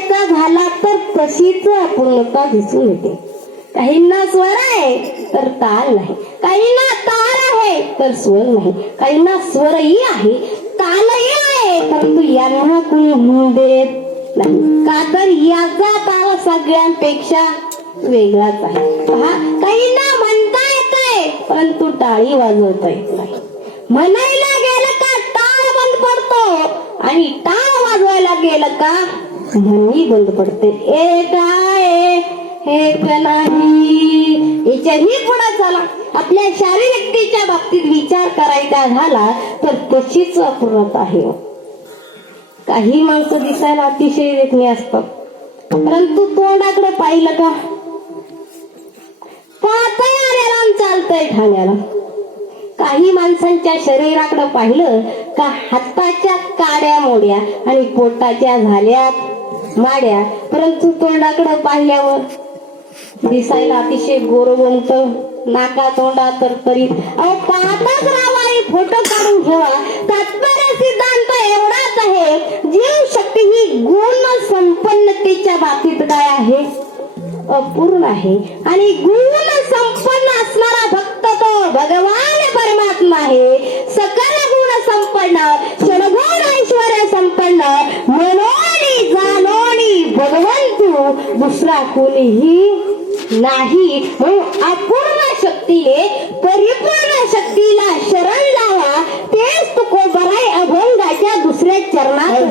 गायचा झाला तर तशीच अपूर्णता दिसून येते. काहींना स्वर आहे तर ताल नाही, काहींना ताल आहे तर स्वर नाही, काहींना स्वरही आहे तालही आहे, परंतु यांना कोणी म्हणून देत नाही, का तर याचा ताल सगळ्यांपेक्षा वेगळाच आहे. पहा, काहींना म्हणता येतंय परंतु टाळी वाजवता येत नाही. म्हणायला गेलं का टाळ बंद पडतो आणि टाळ वाजवायला गेलं का म्हणी बंद पडते. एक आहे एक नाही, याच्याही पुढे चला. आपल्या शारीरिकतेच्या बाबतीत विचार करायचा झाला तर तशीच अपूर्णता आहे. काही माणसं दिसायला अतिशय देखणी असतात, परंतु तोंडाकडे पाहिलं का पाहतय आल्याला चालतंय ठाण्याला. काही माणसांच्या शरीराकडे पाहिलं का हाताच्या काड्या मोड्या आणि पोटाच्या झाल्यात माड्या, परंतु तोंडाकडे पाहिल्यावर दिसायला अतिशय गोरगंत, नाका तोंडा तर तरी पाहताच राहा आणि फोटो काढून ठेवा. तात्पर्य सिद्धांत एवढाच आहे, जीवशक्ती ही गुण संपन्नतेच्या बाबतीत काय आहे अपूर्ण आहे, आणि गुण संपन्न असणारा भक्त तो भगवान परमात्मा आहे. सकल गुण संपन्न षडगुण ऐश्वर्य संपन्न मनोनी जानोनी भगवंतू दुसरा कोणीही नाही. अपूर्ण शक्तीने परिपूर्ण शक्तीला शरण लावा, तेच तुकोबराय अभंगाच्या दुसऱ्या चरणात